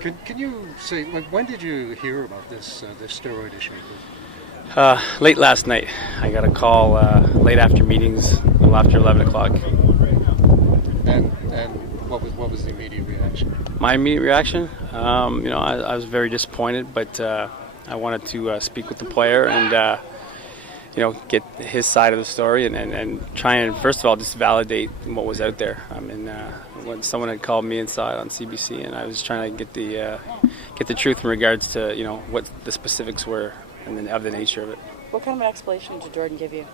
Can you say, like, when did you hear about this steroid issue? Late last night. I got a call late after meetings, a little after 11 o'clock. And what was the immediate reaction? My immediate reaction? I was very disappointed, but I wanted to speak with the player and get his side of the story and try and, first of all, just validate what was out there. I mean, when someone had called me and saw it on CBC, and I was trying to get the truth in regards to what the specifics were and then of the nature of it. What kind of an explanation did Jordan give you?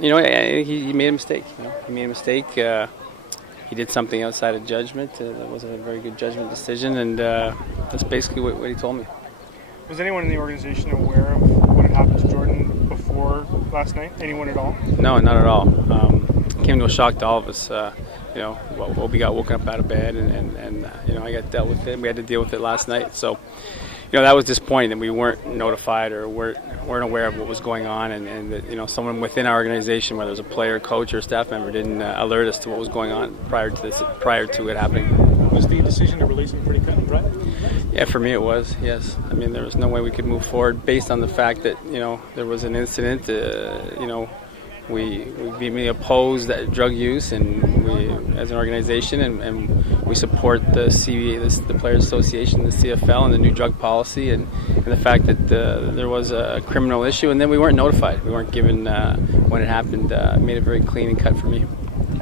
He made a mistake. He made a mistake. He did something outside of judgment. That wasn't a very good judgment decision, and that's basically what he told me. Was anyone in the organization aware of what had happened to Jordan before last night? Anyone at all? No, not at all. It came to a shock to all of us. We got woken up out of bed, and I got dealt with it. We had to deal with it last night. So, that was disappointing that we weren't notified or weren't aware of what was going on, and that someone within our organization, whether it was a player, coach, or staff member, didn't alert us to what was going on prior to it happening. Was the decision to release him pretty cut and dry? Yeah, for me it was, yes. I mean, there was no way we could move forward based on the fact that, there was an incident. We vehemently oppose that drug use, and we, as an organization, and we support the CBA, the Players Association, the CFL, and the new drug policy, and the fact that there was a criminal issue, and then we weren't notified. We weren't given when it happened. Made it very clean and cut for me.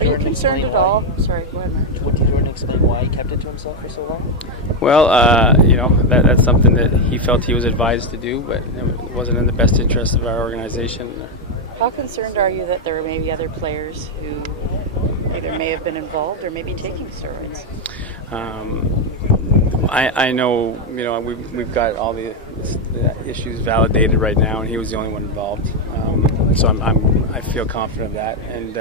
Are you concerned at all? Sorry, go ahead, Mark. What did Jordan explain why he kept it to himself for so long? Well, that's something that he felt he was advised to do, but it wasn't in the best interest of our organization. How concerned are you that there may be other players who either may have been involved or may be taking steroids? I know, we've got all the issues validated right now, and he was the only one involved. So I feel confident of that, and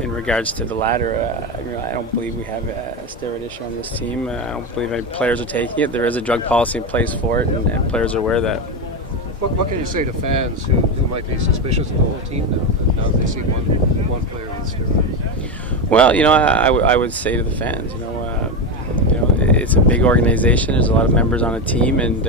in regards to the latter, I don't believe we have a steroid issue on this team. I don't believe any players are taking it. There is a drug policy in place for it, and players are aware of that. What can you say to fans who might be suspicious of the whole team now that they see one player with steroids? Well, I would say to the fans, it's a big organization. There's a lot of members on a team, and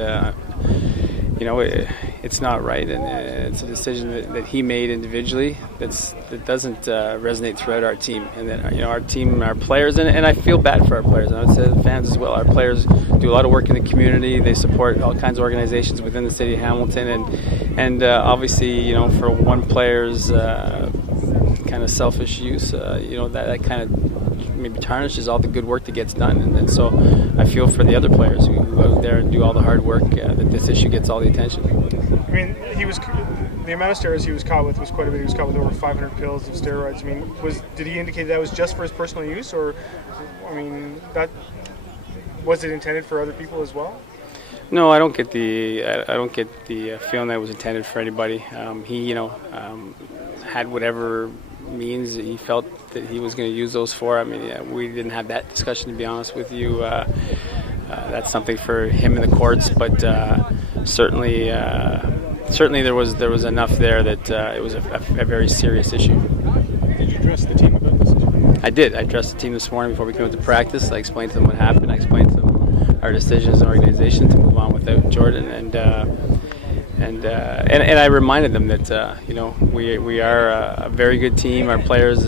it's not right, and it's a decision that he made individually that doesn't resonate throughout our team, and that our team, our players, and I feel bad for our players, and I would say the fans as well. Our players do a lot of work in the community. They support all kinds of organizations within the city of Hamilton, and obviously, for one player's kind of selfish use, that kind of maybe tarnishes all the good work that gets done, and so I feel for the other players who go out there and do all the hard work, that this issue gets all the attention. I mean, the amount of steroids he was caught with was quite a bit. He was caught with over 500 pills of steroids. I mean, did he indicate that was just for his personal use, or, was it intended for other people as well? No, I don't get the feeling that it was intended for anybody. He, had whatever means that he felt that he was going to use those for. I mean, we didn't have that discussion, to be honest with you. That's something for him in the courts, but certainly there was enough there that it was a very serious issue. Did you address the team about this issue? I did. I addressed the team this morning before we came into practice. I explained to them what happened. I explained to them our decision as an organization to move on without Jordan, and I reminded them that we are a very good team. Our players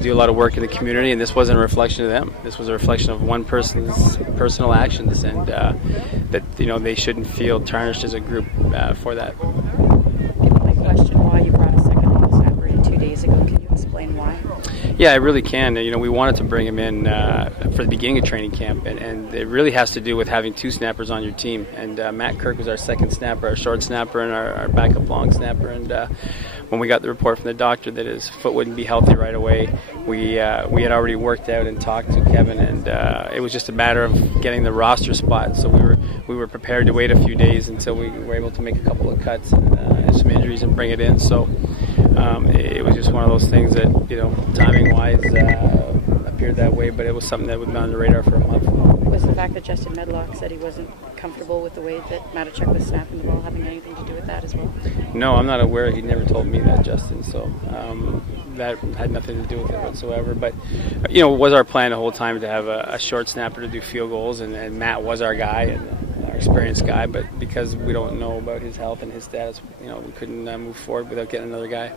do a lot of work in the community, and this wasn't a reflection of them. This was a reflection of one person's personal actions, and that they shouldn't feel tarnished as a group for that. People may question why you brought a second long snapper in 2 days ago. Can you explain why? Yeah, I really can. We wanted to bring him in for the beginning of training camp, and it really has to do with having two snappers on your team. And Matt Kirk was our second snapper, our short snapper, and our backup long snapper. And when we got the report from the doctor that his foot wouldn't be healthy right away, we had already worked out and talked to Kevin, and it was just a matter of getting the roster spot. So we were prepared to wait a few days until we were able to make a couple of cuts and some injuries and bring it in. So it was just one of those things that, timing-wise, appeared that way, but it was something that was on the radar for a month. Was the fact that Justin Medlock said he wasn't comfortable with the way that Matechuk was snapping the ball having anything to do with that as well? No, I'm not aware. He never told me that, Justin. So that had nothing to do with it whatsoever. But it was our plan the whole time to have a short snapper to do field goals, and Matt was our guy and our experienced guy. But because we don't know about his health and his status, we couldn't move forward without getting another guy.